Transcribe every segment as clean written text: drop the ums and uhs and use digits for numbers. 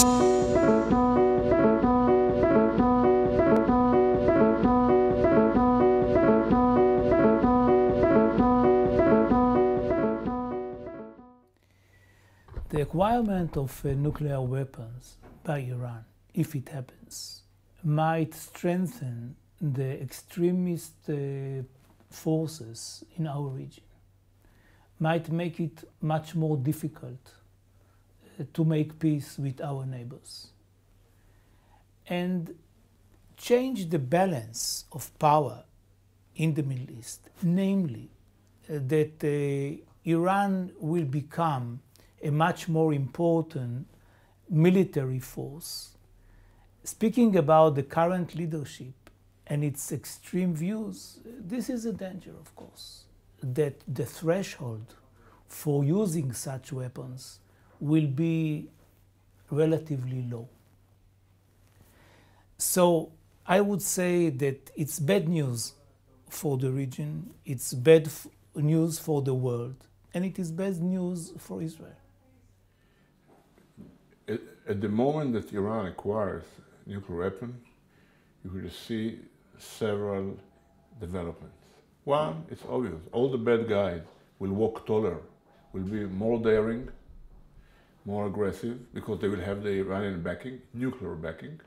The acquirement of nuclear weapons by Iran, if it happens, might strengthen the extremist forces in our region, might make it much more difficult to make peace with our neighbors, and change the balance of power in the Middle East, namely that Iran will become a much more important military force. Speaking about the current leadership and its extreme views, this is a danger, of course, that the threshold for using such weapons will be relatively low. So I would say that it's bad news for the region, it's bad news for the world, and it is bad news for Israel. At the moment that Iran acquires a nuclear weapon, you will see several developments. One, it's obvious, all the bad guys will walk taller, will be more daring, more aggressive, because they will have the Iranian backing, nuclear backing.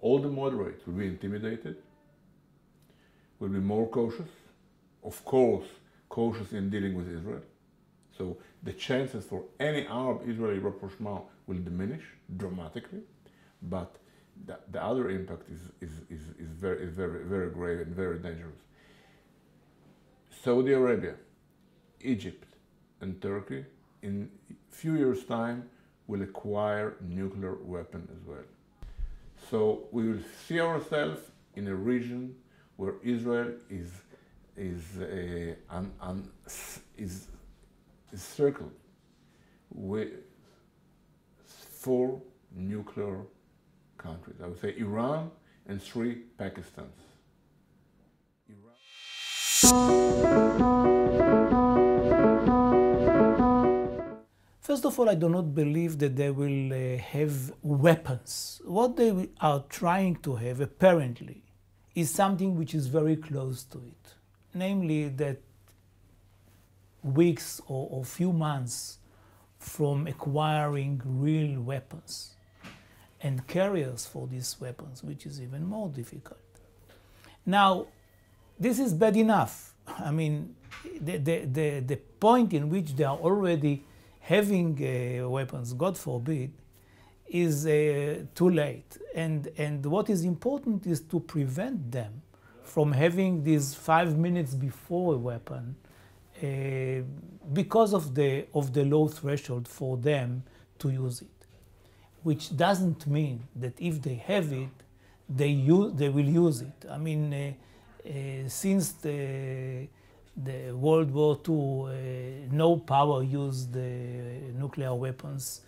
All the moderates will be intimidated, will be more cautious, of course, cautious in dealing with Israel. So the chances for any Arab-Israeli rapprochement will diminish dramatically, but the other impact is very grave and very dangerous. Saudi Arabia, Egypt, and Turkey in a few years' time will acquire nuclear weapon as well. So we will see ourselves in a region where Israel is circled with 4 nuclear countries. I would say Iran and 3 Pakistans. First of all, I do not believe that they will have weapons. What they are trying to have, apparently, is something which is very close to it. Namely, that weeks or few months from acquiring real weapons and carriers for these weapons, which is even more difficult. Now, this is bad enough. I mean, the point in which they are already having weapons, God forbid, is too late. And what is important is to prevent them from having these 5 minutes before a weapon because of the low threshold for them to use it. Which doesn't mean that if they have it, they will use it. I mean, since the World War II, no power used nuclear weapons.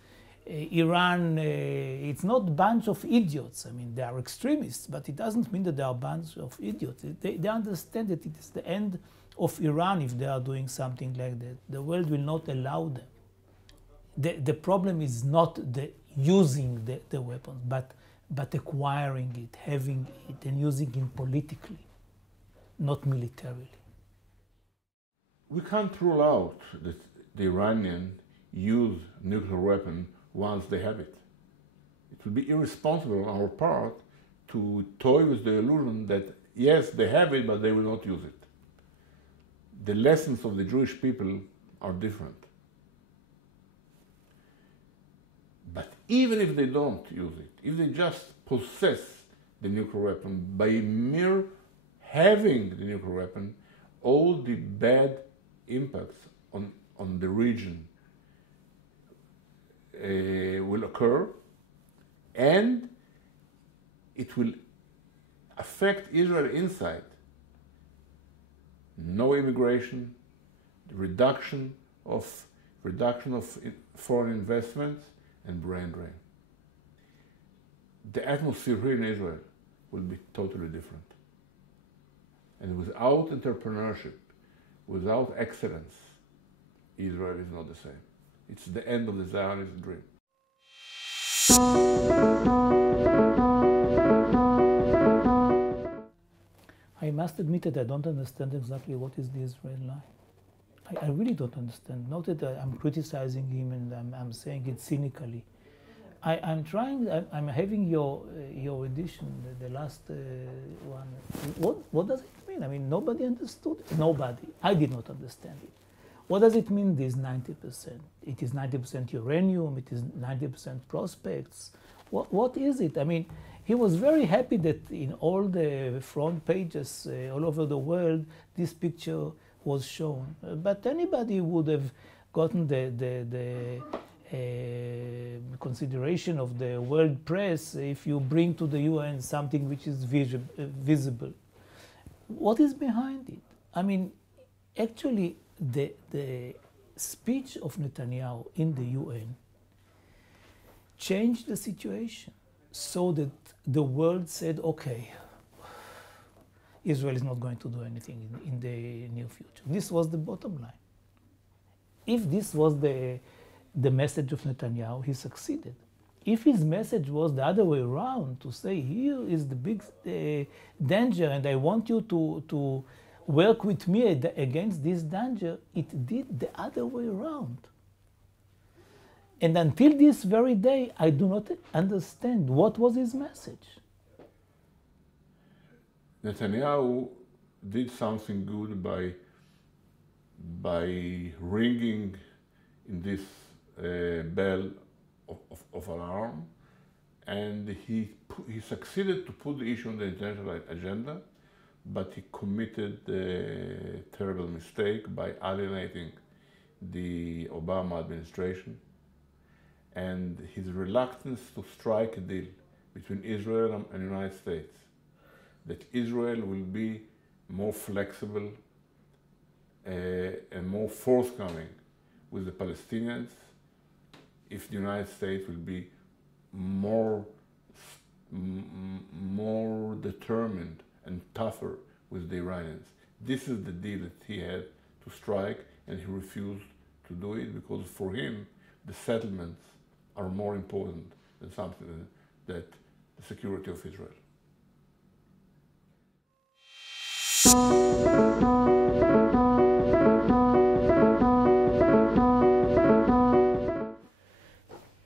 Iran, it's not a bunch of idiots. I mean, they are extremists, but it doesn't mean that they are a bunch of idiots. They understand that it is the end of Iran if they are doing something like that. The world will not allow them. The problem is not using the weapons, but acquiring it, having it, and using it politically, not militarily. We can't rule out that the Iranians use nuclear weapon once they have it. It would be irresponsible on our part to toy with the illusion that yes, they have it, but they will not use it. The lessons of the Jewish people are different. But even if they don't use it, if they just possess the nuclear weapon, by mere having the nuclear weapon, all the bad impacts on the region will occur, and it will affect Israel inside. No immigration, the reduction of foreign investments, and brain drain. The atmosphere here in Israel will be totally different. And without entrepreneurship, without excellence, Israel is not the same. It's the end of the Zionist dream. must admit that I don't understand exactly what is the Israel line. I really don't understand. Not that I'm criticizing him and I'm saying it cynically. I'm having your edition, the last one. What does it mean? I mean, nobody understood. Nobody. I did not understand it. What does it mean, this 90%? It is 90% uranium, it is 90% prospects. What is it? I mean, he was very happy that in all the front pages all over the world, this picture was shown. But anybody would have gotten the consideration of the world press if you bring to the UN something which is visible. What is behind it? I mean, actually, the speech of Netanyahu in the UN changed the situation so that the world said, okay, Israel is not going to do anything in the near future. This was the bottom line. If this was the message of Netanyahu, he succeeded. If his message was the other way around, to say, here is the big danger and I want you to work with me against this danger, it did the other way around. And until this very day, I do not understand what was his message. Netanyahu did something good by ringing in this bell of alarm, and he succeeded to put the issue on the international agenda, but he committed a terrible mistake by alienating the Obama administration, and his reluctance to strike a deal between Israel and the United States, that Israel will be more flexible and more forthcoming with the Palestinians if the United States will be more determined and tougher with the Iranians. This is the deal that he had to strike, and he refused to do it because for him the settlements are more important than something that the security of Israel.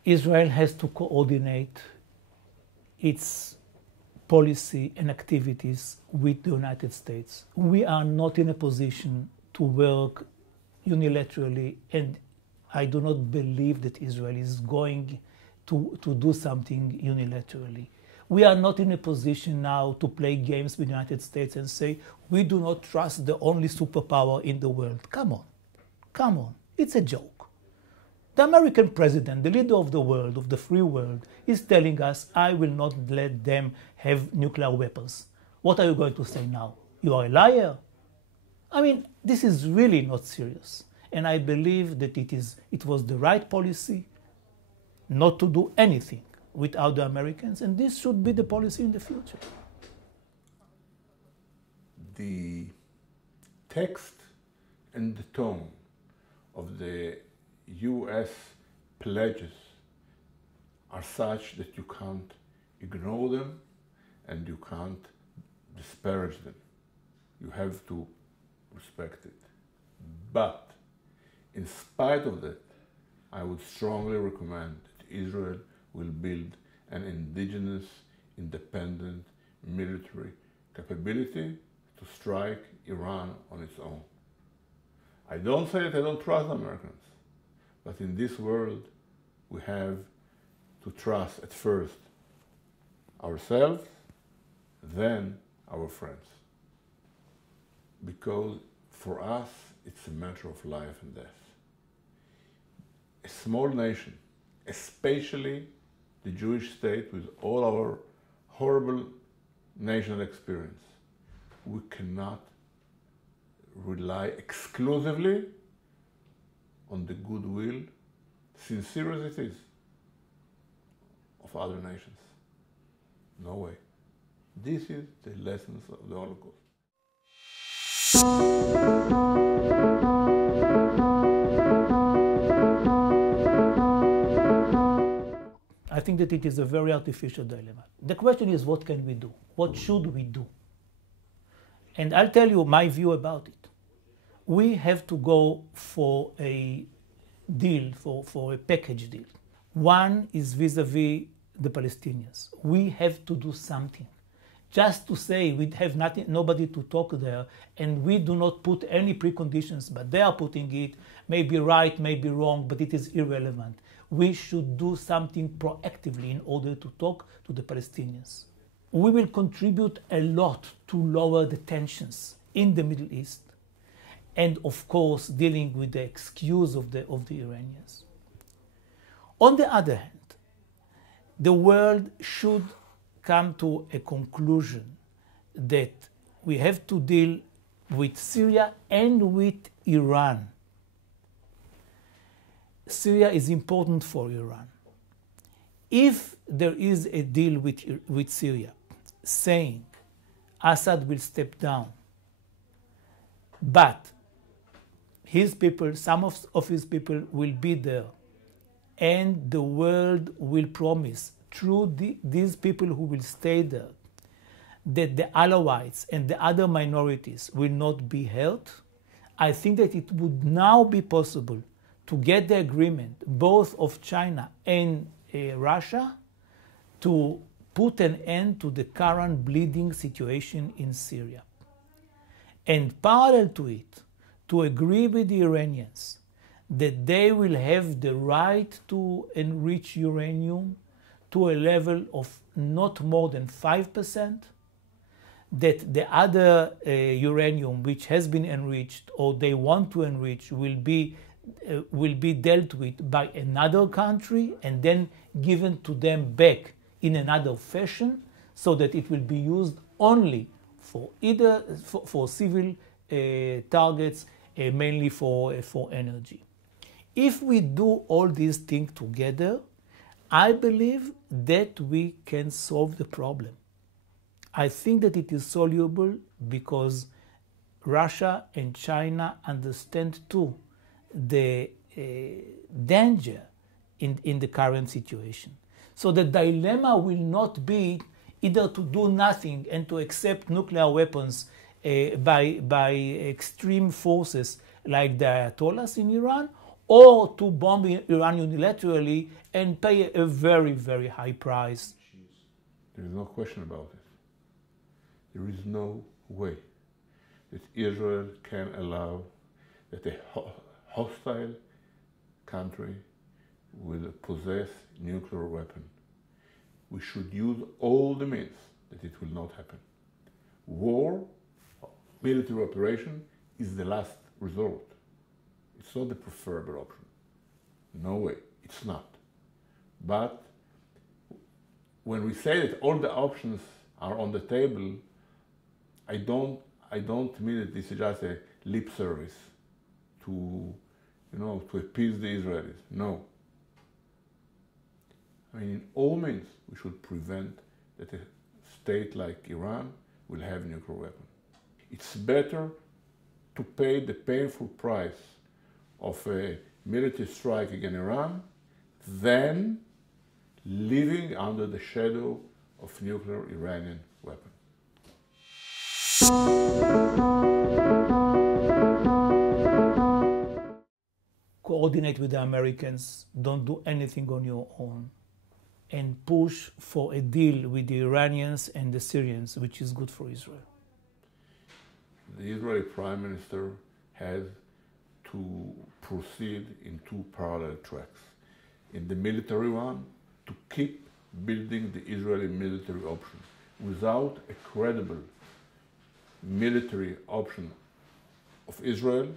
Israel has to coordinate its policy and activities with the United States. We are not in a position to work unilaterally, and I do not believe that Israel is going to do something unilaterally. We are not in a position now to play games with the United States and say, we do not trust the only superpower in the world. Come on, come on, it's a joke. The American president, the leader of the world, of the free world, is telling us, I will not let them have nuclear weapons. What are you going to say now? You are a liar? I mean, this is really not serious. And I believe that it was the right policy not to do anything without the Americans, and this should be the policy in the future. The text and the tone of the US pledges are such that you can't ignore them and you can't disparage them. You have to respect it. But in spite of that, I would strongly recommend that Israel will build an indigenous, independent military capability to strike Iran on its own. I don't say that I don't trust Americans, but in this world, we have to trust at first ourselves, then our friends. Because for us, it's a matter of life and death. A small nation, especially the Jewish state with all our horrible national experience, we cannot rely exclusively on the goodwill, sincere as it is, of other nations. No way. This is the lessons of the Holocaust. I think that it is a very artificial dilemma. The question is, what can we do? What should we do? And I'll tell you my view about it. We have to go for a deal, for a package deal. One is vis-a-vis the Palestinians. We have to do something. Just to say we have nothing, nobody to talk there, and we do not put any preconditions, but they are putting it, maybe right, maybe wrong, but it is irrelevant. We should do something proactively in order to talk to the Palestinians. We will contribute a lot to lower the tensions in the Middle East, and of course dealing with the excuse of the Iranians. On the other hand, the world should come to a conclusion that we have to deal with Syria and with Iran. Syria is important for Iran. If there is a deal with Syria saying Assad will step down, but his people, some of his people will be there, and the world will promise through these people who will stay there that the Alawites and the other minorities will not be hurt, I think that it would now be possible to get the agreement both of China and Russia to put an end to the current bleeding situation in Syria. And parallel to it, to agree with the Iranians that they will have the right to enrich uranium to a level of not more than 5%, that the other uranium which has been enriched or they want to enrich will be dealt with by another country and then given to them back in another fashion, so that it will be used only for either for civil targets, mainly for energy. If we do all these things together, I believe that we can solve the problem. I think that it is soluble because Russia and China understand too the danger in the current situation. So the dilemma will not be either to do nothing and to accept nuclear weapons by extreme forces like the Ayatollahs in Iran, or to bomb Iran unilaterally and pay a very, very high price. There is no question about it. There is no way that Israel can allow that a hostile country will possess nuclear weapon. We should use all the means that it will not happen. War, military operation, is the last resort. It's not the preferable option. No way, it's not. But when we say that all the options are on the table, I don't mean that this is just a lip service to appease the Israelis. No. I mean, in all means, we should prevent that a state like Iran will have a nuclear weapon. It's better to pay the painful price of a military strike against Iran than living under the shadow of nuclear Iranian weapon. Coordinate with the Americans, don't do anything on your own, and push for a deal with the Iranians and the Syrians, which is good for Israel. The Israeli Prime Minister has to proceed in two parallel tracks. In the military one, to keep building the Israeli military option. Without a credible military option of Israel,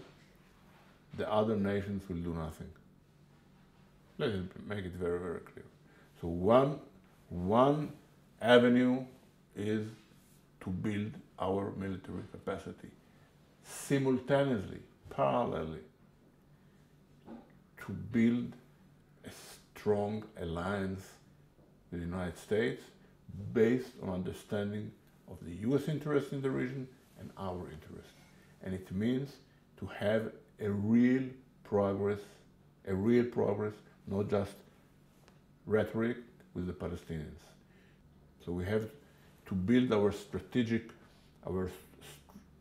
the other nations will do nothing. Let us make it very, very clear. So one avenue is to build our military capacity. Simultaneously, parallelly, to build a strong alliance with the United States based on understanding of the US interest in the region and our interest. And it means to have a real progress, not just rhetoric with the Palestinians. So we have to build our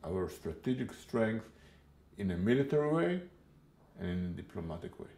our strategic strength in a military way and in a diplomatic way.